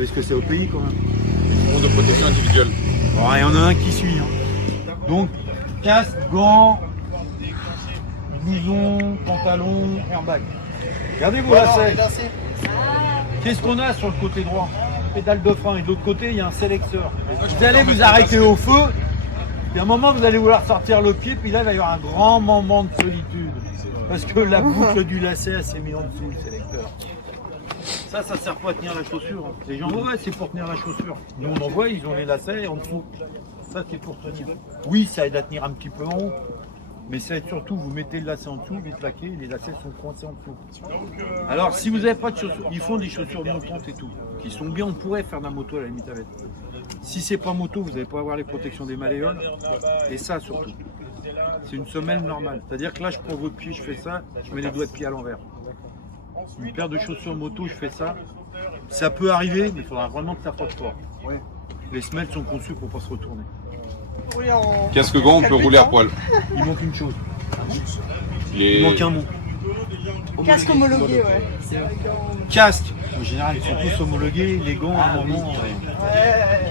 savez ce que c'est au pays quand même. Monde de protection individuelle. Bon, il y en a un qui suit. Hein. Donc, casque, gants, blouson, pantalon, airbag. Regardez vos lacets. Qu'est-ce qu'on a sur le côté droit? Pédale de frein. Et de l'autre côté, il y a un sélecteur. Vous allez vous arrêter au feu. Et à un moment, vous allez vouloir sortir le pied. Puis là, il va y avoir un grand moment de solitude. Parce que la boucle du lacet s'est mise en dessous, le sélecteur. Ça sert pas à tenir la chaussure. Hein. Les gens, ouais, c'est pour tenir la chaussure. Nous, on en voit, ils ont les lacets en dessous. Ça, c'est pour tenir. Oui, ça aide à tenir un petit peu en haut. Mais ça aide surtout, vous mettez le lacet en dessous, les plaqués, les lacets sont coincés en dessous. Alors, si vous n'avez pas de chaussures, ils font des chaussures montantes et tout, qui sont bien, on pourrait faire de la moto à la limite avec. Si c'est pas moto, vous n'allez pas avoir les protections des malléoles. Et ça, surtout. C'est une semelle normale. C'est-à-dire que là, je prends votre pied, je fais ça, je mets les doigts de pied à l'envers. Une paire de chaussures moto, je fais ça. Ça peut arriver, mais il faudra vraiment que ça fasse fort. Les semelles sont conçues pour ne pas se retourner. Casque gant, on peut rouler à poil. Il manque une chose. Les... Il manque un mot. Casque homologué, ouais. Casque, en général, ils sont tous homologués. Les gants, à un moment,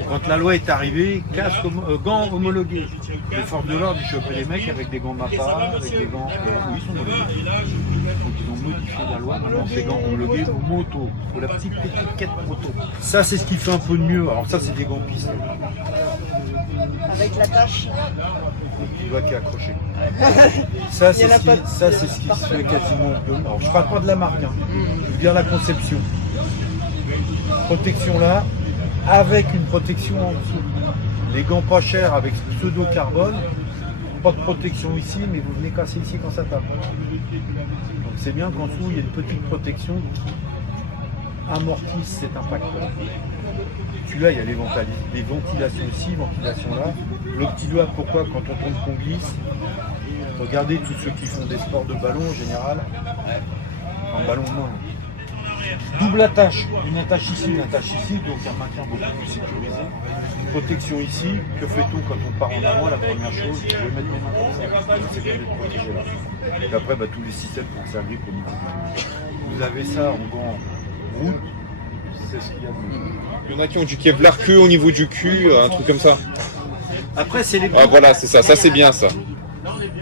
quand la loi est arrivée, casque, gants homologués. Les forces de l'ordre, ils chopaient les mecs avec des gants MAPA, avec des gants. Oui, ils sont homologués. Donc ils ont modifié la loi. Maintenant, c'est gants homologués moto. Pour la petite étiquette moto. Ça, c'est ce qui fait un peu de mieux. Alors, ça, c'est des gants pistes. Avec la tâche. Le doigt qui est accroché. Ça, c'est ce qui se fait quasiment. Alors, je ne parle pas de la marque, hein. Je veux dire la conception. Protection là, avec une protection en dessous. Les gants pas chers avec pseudo-carbone, pas de protection ici, mais vous venez casser ici quand ça tape. Donc c'est bien qu'en dessous, il y ait une petite protection qui amortisse cet impact. Celui-là, il y a les ventilations ici, ventilation là. Le petit doigt, pourquoi quand on tombe qu'on glisse? Regardez tous ceux qui font des sports de ballon en général, en ballon de main. Double attache, une attache ici, donc un maintien beaucoup plus sécurisé. Une protection ici, que fait-on quand on part en avant? La première chose, je vais mettre mes mains comme ça, c'est pour les protéger là. Et après, tous les systèmes pour que ça grippe au niveau du... Vous avez ça en gants route, c'est ce qu'il y a de mieux. Il y en a qui ont du Kevlar que au niveau du cul, un truc comme ça. Après, c'est les... Ah voilà, c'est ça, c'est bien ça.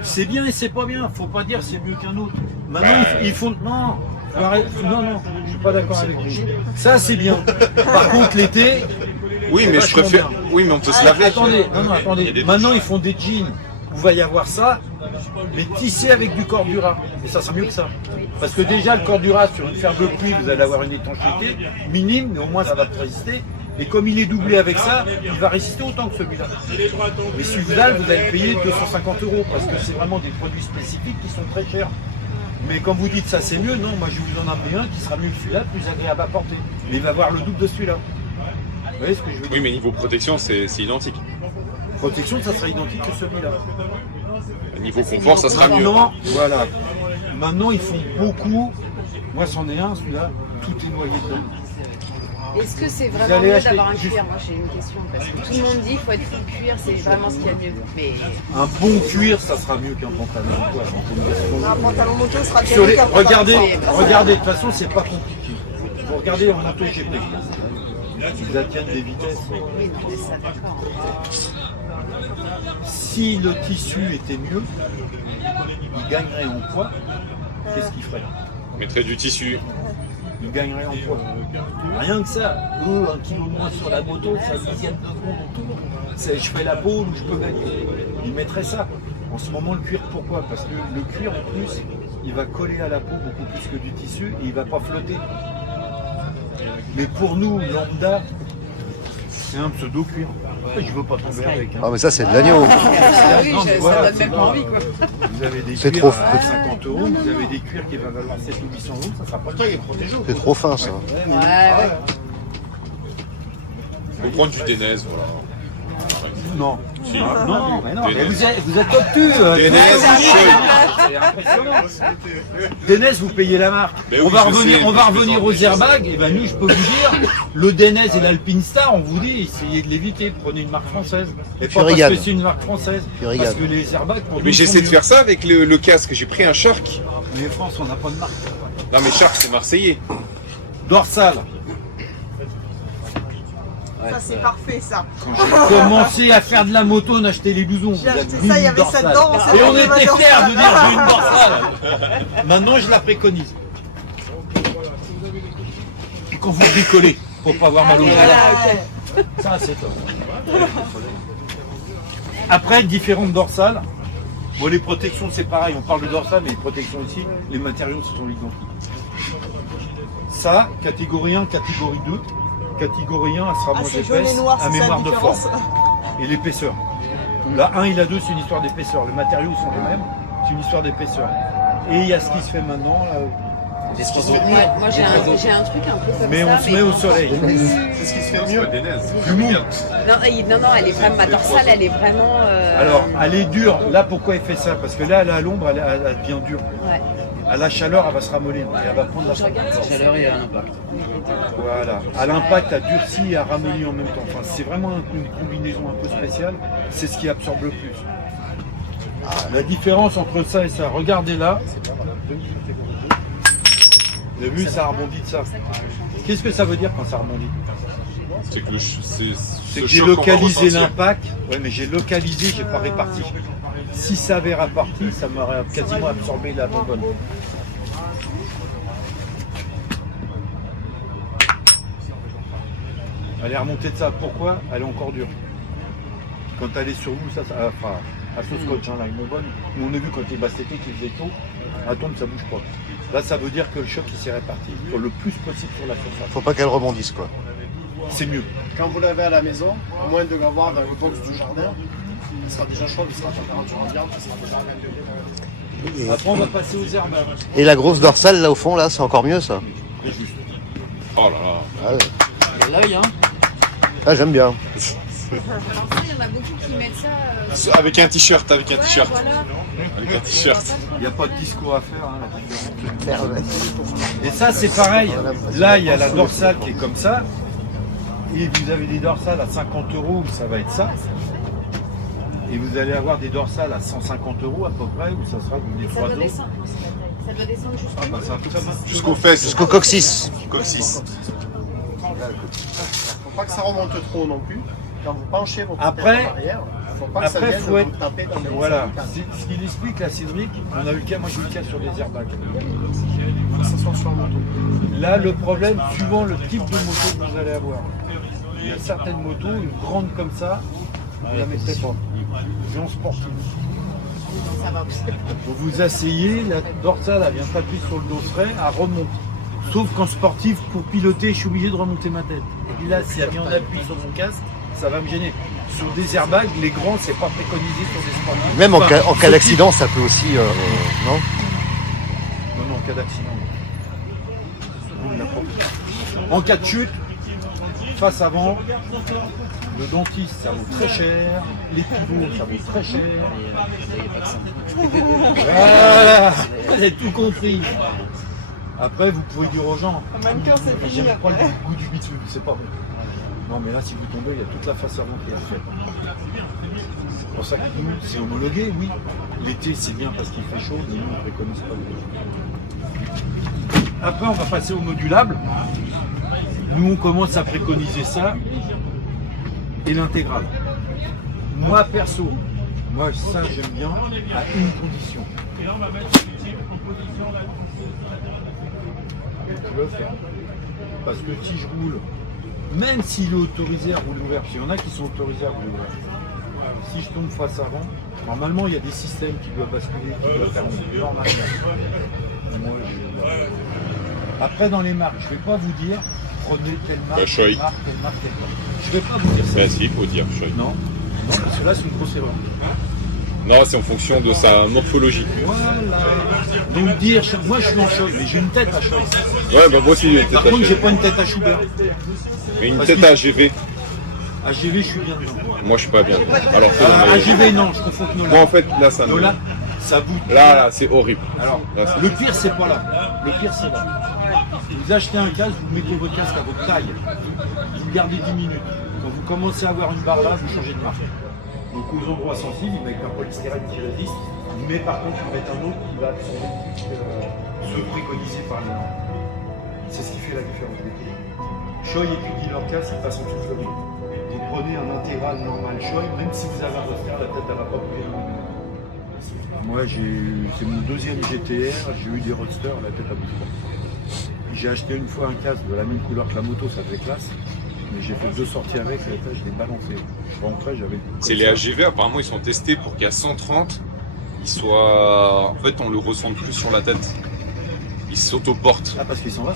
C'est bien et c'est pas bien, faut pas dire c'est mieux qu'un autre. Maintenant, ils font... Non, non, je suis pas d'accord avec vous. Ça, c'est bien. Par contre, l'été... Oui, mais je préfère... Bien. Oui, mais on peut se laver. Attendez. Maintenant, ils font des jeans où il va y avoir ça, mais tissés avec du Cordura. Et ça, c'est mieux que ça. Parce que déjà, le Cordura, sur une fer de pluie, vous allez avoir une étanchéité minime, mais au moins, ça va résister. Et comme il est doublé avec ça, il va résister autant que celui-là. Mais celui-là, vous allez le payer 250 €, parce que c'est vraiment des produits spécifiques qui sont très chers. Mais quand vous dites ça c'est mieux, non, moi je vais vous en appeler un qui sera mieux que celui-là, plus agréable à porter. Mais il va avoir le double de celui-là. Vous voyez ce que je veux dire? Oui, mais niveau protection, c'est identique. Protection, ça sera identique que celui-là. Niveau confort, ça sera mieux. Non, voilà. Maintenant, ils font beaucoup. Moi, c'en est un, celui-là, tout est noyé dedans. Est-ce que c'est Vous vraiment allez mieux acheter d'avoir un juste- cuir? Moi j'ai une question, parce que tout le monde dit qu'il faut être full cuir, c'est vraiment ce qu'il y a de mieux. Mais Un bon cuir, ça sera mieux qu'un pantalon. un pantalon moto sera bien Sur mieux les- qu'un pantalon. regardez, de toute façon, c'est pas compliqué. Vous regardez en moto GP. Ils atteignent des vitesses. Oui, non, mais ça d'accord. Si le tissu était mieux, il gagnerait en poids. Qu'est-ce qu'il ferait? On mettrait du tissu. Il gagnerait en poids. Rien que ça. Oh, 1 kilo de moins sur la moto, c'est un dixième de seconde en tout. Je fais la pole où je peux gagner. Il mettrait ça. En ce moment, le cuir, pourquoi? Parce que le cuir, en plus, il va coller à la peau beaucoup plus que du tissu et il ne va pas flotter. Mais pour nous, lambda, c'est un pseudo-cuir. Je veux pas tomber avec. Ah mais ça c'est de l'agneau. Ah oui, Non, mais ça voilà, donne même pas envie quoi. Vous avez des C'est cuirs trop à 50 €, vous avez des cuirs qui vont valoir 700 ou 800 €, ça sera pas le cas. C'est trop fin ça. Ouais. Faut prendre du Dénez, voilà. Non. Si. Non, mais non, mais Dénez. vous êtes obtus. Dénez, C'est impressionnant. Dénez, vous payez la marque. Mais on oui, va je revenir, sais, on va je revenir plaisante, aux je sais. airbags. Et ben nous, je peux vous dire, le Dénez et l'Alpine Star, on vous dit, essayez de l'éviter. Prenez une marque française. Et pas Furigan. parce que c'est une marque française. Furigan. Parce que les airbags, pour Mais nous, j'essaie sont de mieux. faire ça avec le casque. J'ai pris un Shark. Mais France, on n'a pas de marque. Non mais Shark, c'est marseillais. Dorsal. Ça, c'est parfait, ça. Quand j'ai commencé à faire de la moto, on achetait les blousons. J'ai Vous acheté avez ça, mis il y une avait ça dorsale. dedans, on s'est Et on dit, était ma fiers dorsale. de dire j'ai une dorsale. Maintenant, je la préconise. Puis quand vous bricolez, pour pas avoir mal aux doigts. Ça, c'est top. Après, différentes dorsales. Bon, les protections, c'est pareil. On parle de dorsale, mais les protections aussi, les matériaux, ce sont identiques. Ça, catégorie 1, catégorie 2. Catégorie 1, elle sera Ah, moins c'est jaune et épaisse, noir, à c'est ça la mémoire de différence. forme. Et l'épaisseur. La 1 et la 2, c'est une histoire d'épaisseur. Les matériaux sont les mêmes, c'est une histoire d'épaisseur. Et il y a ce qui se fait maintenant, là, Moi, j'ai un truc un peu comme mais ça. on se met au soleil. C'est ce qui se fait le mieux. Plus mou. Non, elle est vraiment, ma dorsale, elle est vraiment... Alors, elle est dure. Là, pourquoi elle fait ça? Parce que là, elle est à l'ombre, elle devient dure. Ouais. À la chaleur, elle va se ramollir et elle va prendre la forme. Chaleur et un impact. Voilà. À l'impact, elle durcit et elle ramollit en même temps. Enfin, c'est vraiment une combinaison un peu spéciale. C'est ce qui absorbe le plus. La différence entre ça et ça, regardez là. Vous avez vu, ça rebondit de ça. Qu'est-ce que ça veut dire quand ça rebondit? C'est que C'est que j'ai localisé l'impact. Oui, mais j'ai localisé, j'ai pas réparti. Si ça avait réparti, ça m'aurait quasiment absorbé la bonbonne. Elle est remontée de ça. Pourquoi? Elle est encore dure. Quand elle est sur vous, ça enfin, à ce scotch, hein, là, une bonne. Nous, on a vu quand il bastettait qu'il faisait tôt, elle tombe, ça bouge pas. Là, ça veut dire que le choc il s'est réparti le plus possible sur la surface. Faut pas qu'elle rebondisse, quoi. C'est mieux. Quand vous l'avez à la maison, à moins de l'avoir dans le box du jardin, il sera déjà chaud, il sera à température ambiante, il sera déjà à 22 degrés. Après, on va passer aux herbes. Et la grosse dorsale, là, au fond, là, c'est encore mieux, ça. Oh là là. Ah, ouais. Il y a l'œil, hein. Ah, j'aime bien. Il y en a beaucoup qui mettent ça... Avec un t-shirt, avec un t-shirt. Voilà. Avec un t-shirt. Il n'y a pas de discours à faire. Hein, et ça, c'est pareil. Là, il y a la dorsale qui est comme ça. Et vous avez des dorsales à 50 €, où ça va être ça. Et vous allez avoir des dorsales à 150 € à peu près, où ça sera des Ça 3 doit os. descendre. Ça doit descendre jusqu'au... Ah, bah, c'est un peu comme ça. Jusqu'aux fesses. Jusqu'au coccyx. Coccyx. Faut pas que ça remonte trop non plus. Quand vous penchez vos Après- en arrière, faut pas que ça Après, vienne faut vous être. taper dans les Voilà. cervicales. C'est ce qu'il explique là, Cédric. On a eu le cas, moi j'ai eu le cas sur des airbags. Faut que ça soit sur la moto. Là, le problème, suivant le type de moto que vous allez avoir. Il y a certaines motos, une grande comme ça, vous la mettez pas. C'est en sportif. Donc vous asseyez, la dorsale, elle vient taper sur le dos frais, elle remonte. Sauf qu'en sportif, pour piloter, je suis obligé de remonter ma tête. Et là, si elle vient en appui sur mon casque, ça va me gêner. Sur des airbags, les grands, c'est pas préconisé sur des sportifs. Même en Enfin, cas ce type- d'accident, ça peut aussi... non Non, en cas d'accident. Non, il n'a pas. En cas de chute, face avant, le dentiste, ça vaut très cher. Les pivots, ça vaut très cher. Voilà, vous avez tout compris. Après, vous pouvez dire aux gens, Mannequin, c'est fini, j'aime pas le après. goût du bitume, c'est pas bon. Non, mais là, si vous tombez, il y a toute la face avant qui est faite. C'est pour ça que nous, c'est homologué, oui. L'été, c'est bien parce qu'il fait chaud, mais nous, on ne préconise pas le vélo. Après, on va passer au modulable. Nous, on commence à préconiser ça et l'intégrale. Moi, perso, moi, ça, j'aime bien à une condition. Je veux faire. Parce que si je roule, même s'il est autorisé à rouler ouvert, parce qu'il y en a qui sont autorisés à rouler ouvert, si je tombe face avant, normalement il y a des systèmes qui doivent basculer, qui doivent faire normalement. Moi, après dans les marques, je ne vais pas vous dire prenez telle marque, Choy. telle marque, telle marque, telle marque. Je ne vais pas vous dire ça. Bah si, il faut dire Choy. Non, parce que là c'est une grosse erreur. Non, c'est en fonction de sa morphologie. Voilà. Donc dire, moi je suis en choc, mais j'ai une tête à choc. Ouais, bah moi aussi, j'ai une Par tête à contre, j'ai cheveux. pas une tête à Schubert. Mais une parce tête qu'il- à AGV. À GV, je suis bien dedans. Moi, je suis pas bien. Alors que À mais- GV, non, je confonds que moi, Nolan. en fait, là, ça me... Nolan, ça vous. Là, c'est horrible. Alors, Là, c'est- le pire, c'est pas là. Le pire, c'est là. Vous achetez un casque, vous mettez votre casque à votre taille. Vous le gardez 10 minutes. Quand vous commencez à avoir une barre là, vous changez de marque. Donc, aux endroits sensibles, il met un polystyrène qui résiste. Mais par contre, il met un autre qui va absorber ce préconisé par les normes. C'est ce qui fait la différence des prix. Choi étudie leur casse, ils passent en toute Floride. Vous prenez un intégral normal Choi, même si vous avez un roster, la tête elle va pas bouger. Moi c'est mon deuxième GTR, j'ai eu des roadsters, la tête a bougé pas. J'ai acheté une fois un casque de la même couleur que la moto, ça fait classe. Mais j'ai fait 2 sorties avec, et là je l'ai balancé. Je rentrais, j'avais. C'est les AGV, apparemment ils sont testés pour qu'à 130, ils soient. En fait, on le ressente plus sur la tête. Ils s'autoportent. Ah, parce qu'ils sont là.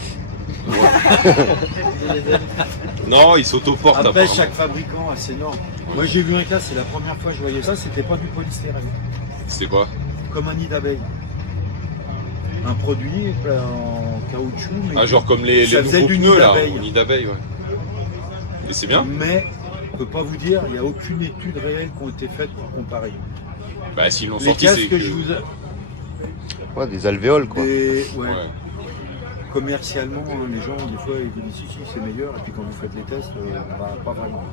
Non, ils s'autoportent Après, apparemment. chaque fabricant a ses normes. Moi j'ai vu un casque, c'est la première fois que je voyais ça, c'était pas du polystyrène. C'est quoi? Comme un nid d'abeille. Un produit en caoutchouc, mais. Ah, genre comme les ça faisait nouveaux du nid pneus là, d'abeille. au nid d'abeille, ouais. Et c'est bien? Mais je peux pas vous dire, il n'y a aucune étude réelle qui a été faite pour comparer. Bah, s'ils l'ont Les sorti, c'est casques que. que je vous Ouais, des alvéoles, quoi. ouais. Ouais. Commercialement, hein, les gens, des fois, ils vous disent si, c'est meilleur, et puis quand vous faites les tests, bah, pas vraiment.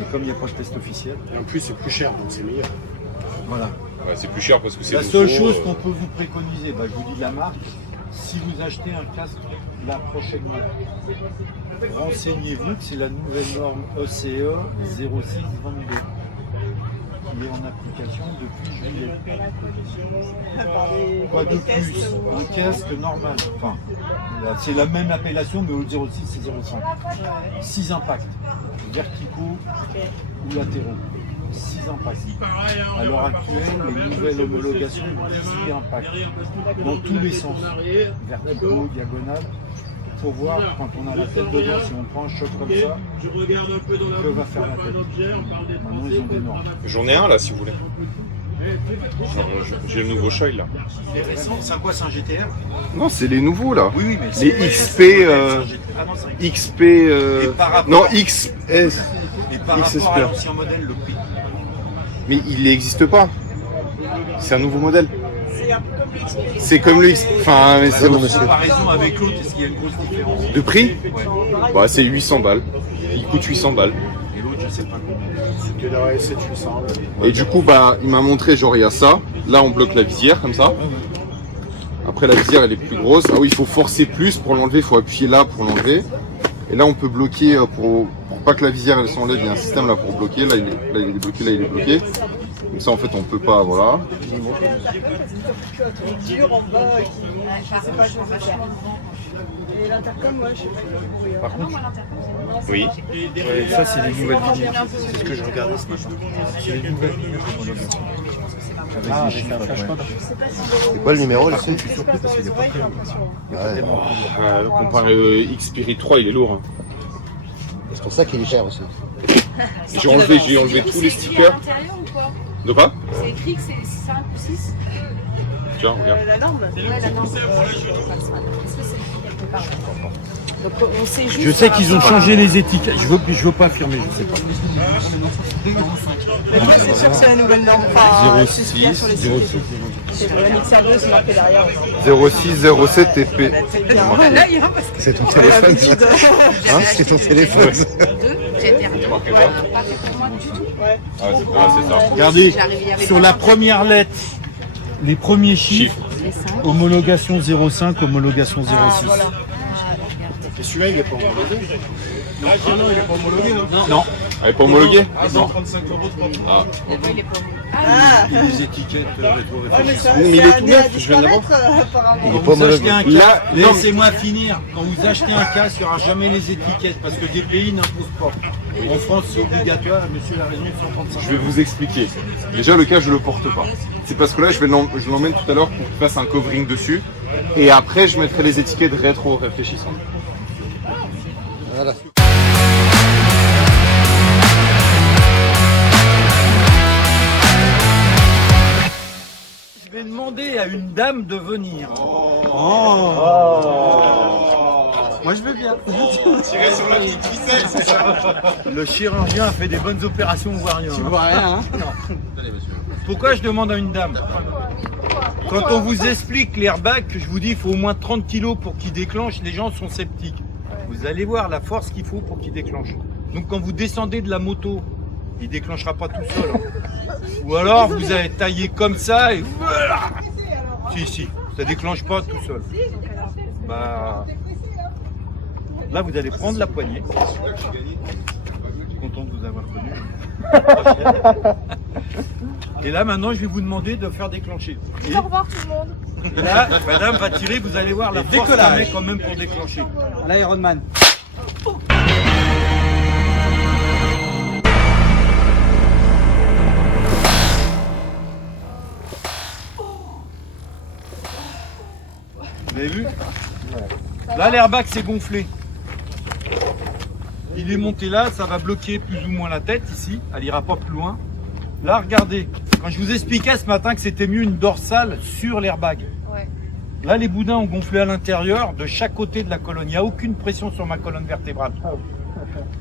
Et comme il n'y a pas de test officiel, Et en plus, c'est plus cher, donc c'est meilleur. voilà. Ouais, c'est plus cher parce que c'est La nouveau, seule chose qu'on peut vous préconiser, bah, je vous dis de la marque, si vous achetez un casque là prochainement, renseignez-vous que c'est la nouvelle norme ECE 0622 qui est en application depuis juillet. Pas de plus, un casque normal. Enfin, c'est la même appellation, mais au 06 c'est 05. 6 impacts, verticaux ou latéraux. 6 impacts. À l'heure actuelle, les nouvelles homologations, 10 impacts. Dans tous les sens. Verticaux, diagonales. Pour voir quand on a la tête dedans, si on prend un choc comme ça, que va faire la tête. Maintenant, ils ont des normes. J'en ai un là si vous voulez. J'ai le nouveau Choi là. C'est quoi, c'est un GTR? Non, c'est les nouveaux là. Oui, mais Les XP, XP, non XS. Et par XS rapport à Player. l'ancien modèle, le prix. Mais il n'existe pas. C'est un nouveau modèle. C'est un peu comme le XP. C'est comme le X. Enfin, mais c'est En comparaison avec l'autre, est-ce qu'il y a une grosse différence? de prix. Ouais. Bah, c'est 800 balles. Il coûte 800 balles. Et l'autre, je sais pas combien. C'était la RS7 800. Et du coup, bah, il m'a montré genre il y a ça. Là, on bloque la visière comme ça. Après, la visière elle est plus grosse. Ah oui, il faut forcer plus pour l'enlever. Il faut appuyer là pour l'enlever. Et là, on peut bloquer pour pas que la visière elle s'enlève. Il y a un système là pour bloquer. Là, il est bloqué. Là, il est bloqué. Comme ça, en fait, on peut pas. Voilà. Dur en bas, je sais pas comment faire. Et l'intercom, moi, je sais pas. Par contre, Oui. ça, c'est les nouvelles vidéos. C'est ce que je regardais ce matin. C'est les nouvelles vidéos. Avec des chiffres, C'est quoi le numéro là Je suis surpris parce qu'il est pas très long. Ouais. Comparé Xperia 3, il est lourd. Hein. C'est pour ça qu'il est cher aussi. J'ai enlevé tous les stickers. De quoi? C'est écrit que c'est 5 ou 6. Tiens, regarde. La norme. Ouais, la norme. Est-ce que c'est écrit quelque part? Donc on sait juste. Je sais qu'ils ont changé les étiquettes. Je veux pas affirmer, je sais pas. Mais toi, c'est sûr que c'est la nouvelle norme. Enfin, c'est ce qu'il y a sur les sites. C'est la Mixer 2, c'est marqué derrière. 0607 TP. C'est bien. Là, il y a parce que C'est ton téléphone ça. Hein, c'est ton téléphone. 2, GTR 2. marqué Ouais, quoi? pas fait pour moi du tout. Ah, c'est ça. Regardez, J'arrive, il y avait sur pas la de- première lettre, les premiers chiffres, Les 5. homologation 05, homologation 06. Ah, voilà. Et celui-là, il est pas homologué. Non, il est pas homologué. Non, Elle est pas homologuée? non. 35 € de prendre. Ah. Il est pas. Ah, Les étiquettes ouais, mais rétro-réfléchissantes. ça, Mais il est c'est tout amené à neuf, je viens de l'avoir. disparaître, apparemment. Il est Quand pas vous homologué. achetez un Là, casque, non. laissez-moi finir. Quand vous achetez un casque, il n'y aura jamais les étiquettes parce que des pays n'imposent pas. En France, c'est obligatoire. Monsieur a raison, 135. Je vais vous expliquer. Déjà, le cas, je le porte pas. C'est parce que là, je l'emmène tout à l'heure pour qu'il fasse un covering dessus. Et après, je mettrai les étiquettes rétro-réfléchissantes. Voilà. Je vais demander à une dame de venir. Moi je veux bien. Tirer sur la petite ficelle, c'est ça? Le chirurgien a fait des bonnes opérations, on voit rien. Tu vois rien, hein? Pourquoi je demande à une dame? Quand on vous explique l'airbag, que je vous dis il faut au moins 30 kg pour qu'il déclenche, les gens sont sceptiques. Vous allez voir la force qu'il faut pour qu'il déclenche. Donc quand vous descendez de la moto, il déclenchera pas tout seul. Hein. Ou alors vous allez tailler comme ça et voilà. Si, ça déclenche pas tout seul. Bah, Là, vous allez prendre la poignée. Content de vous avoir connu. Et là, maintenant, je vais vous demander de faire déclencher. Et Au revoir tout le monde. là, madame va tirer, vous allez voir la force qu'elle met quand même pour déclencher. L'Ironman. Vous avez vu? Là, l'airbag s'est gonflé. Il est monté là, ça va bloquer plus ou moins la tête ici. Elle ira pas plus loin. Là, regardez. Quand je vous expliquais ce matin que c'était mieux une dorsale sur l'airbag. Ouais. Là, les boudins ont gonflé à l'intérieur de chaque côté de la colonne. Il n'y a aucune pression sur ma colonne vertébrale.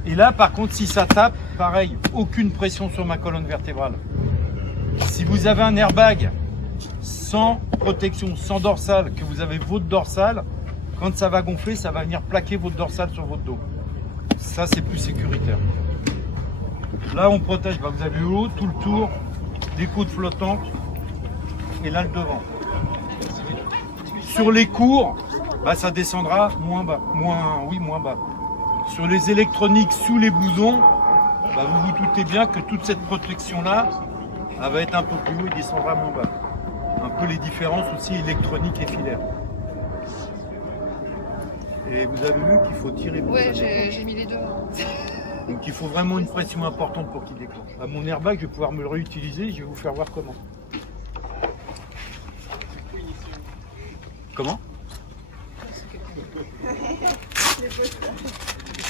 Et là, par contre, si ça tape, pareil, aucune pression sur ma colonne vertébrale. Si vous avez un airbag sans protection, sans dorsale, que vous avez votre dorsale, quand ça va gonfler, ça va venir plaquer votre dorsale sur votre dos. Ça, c'est plus sécuritaire. Là, on protège. Bah, vous avez le haut, tout le tour, des côtes flottantes et là, le devant. Sur les cours, bah, ça descendra moins bas. Moins bas. Sur les électroniques sous les blousons, bah, vous vous doutez bien que toute cette protection-là, elle va être un peu plus haut et descendra moins bas. Un peu les différences aussi électroniques et filaires. Et vous avez vu qu'il faut tirer. Ouais, j'ai mis les deux. Donc il faut vraiment une pression importante pour qu'il déclenche. À mon airbag, je vais pouvoir me le réutiliser, je vais vous faire voir comment. Comment?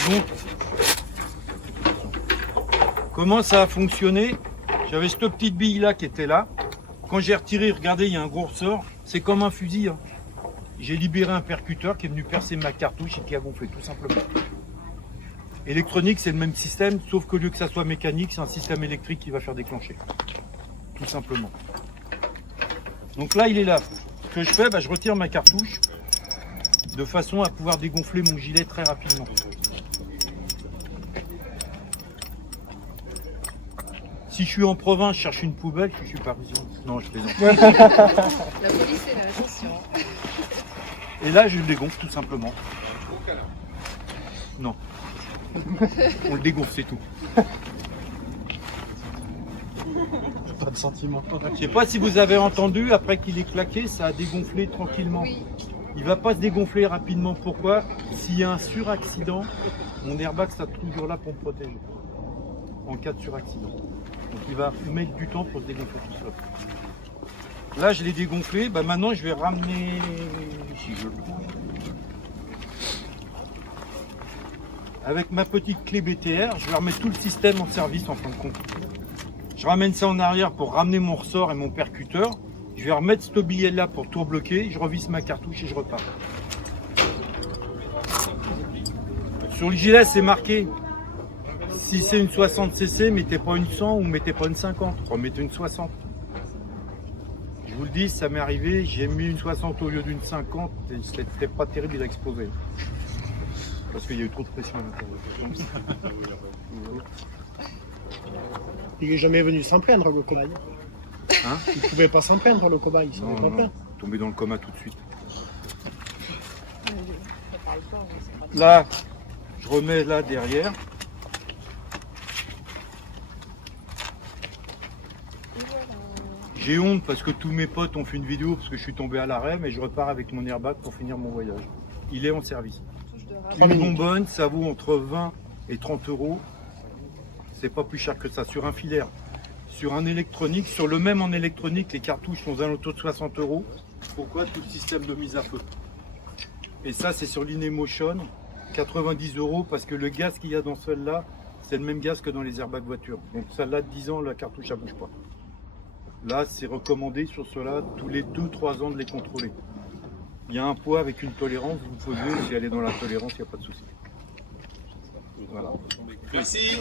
Donc, comment ça a fonctionné? J'avais cette petite bille là qui était là. Quand j'ai retiré, regardez, il y a un gros ressort. C'est comme un fusil. Hein. J'ai libéré un percuteur qui est venu percer ma cartouche et qui a gonflé, tout simplement. Électronique, c'est le même système, sauf qu'au lieu que ça soit mécanique, c'est un système électrique qui va faire déclencher. Tout simplement. Donc là, il est là. Ce que je fais, bah, je retire ma cartouche de façon à pouvoir dégonfler mon gilet très rapidement. Si je suis en province, je cherche une poubelle, je suis parisien. Non, je plaisante. La police est là, attention. Et là, je le dégonfle tout simplement. Non. On le dégonfle, c'est tout. Pas de sentiment. Je sais pas si vous avez entendu, après qu'il est claqué, ça a dégonflé tranquillement. Oui. Il va pas se dégonfler rapidement. Pourquoi? S'il y a un suraccident, mon airbag sera toujours là pour me protéger. En cas de suraccident. Donc il va mettre du temps pour se dégonfler tout seul. Là, je l'ai dégonflé. Bah, maintenant, je vais ramener. Si je le trouve. Avec ma petite clé BTR, je vais remettre tout le système en service en fin de compte. Je ramène ça en arrière pour ramener mon ressort et mon percuteur. Je vais remettre ce billet là pour tout rebloquer. Je revisse ma cartouche et je repars. Sur le gilet, c'est marqué. Si c'est une 60 cc, mettez pas une 100 ou mettez pas une 50. Remettez une 60. Je vous le dis, ça m'est arrivé. J'ai mis une 60 au lieu d'une 50. Et c'était pas terrible, il a explosé. Parce qu'il y a eu trop de pression à l'intérieur. Il est jamais venu s'en plaindre, le cobaye. Hein? Il pouvait pas s'en plaindre, le cobaye. Il s'en Non, est pas non, plaint. tombé dans le coma tout de suite. Là, je remets là derrière. J'ai honte parce que tous mes potes ont fait une vidéo parce que je suis tombé à l'arrêt, mais je repars avec mon airbag pour finir mon voyage. Il est en service. Une bonbonne, ça vaut entre 20 et 30 euros. C'est pas plus cher que ça. Sur un filaire, sur un électronique, sur le même en électronique, les cartouches sont aux alentours de 60 euros. Pourquoi? Tout le système de mise à feu. Et ça, c'est sur l'Inemotion, 90 euros parce que le gaz qu'il y a dans celle-là, c'est le même gaz que dans les airbags voitures. Donc celle-là, 10 ans, la cartouche, ça bouge pas. Là, c'est recommandé sur cela tous les 2-3 ans de les contrôler. Il y a un poids avec une tolérance, vous posez, si elle est dans la tolérance, il n'y a pas de souci. Voilà. Merci.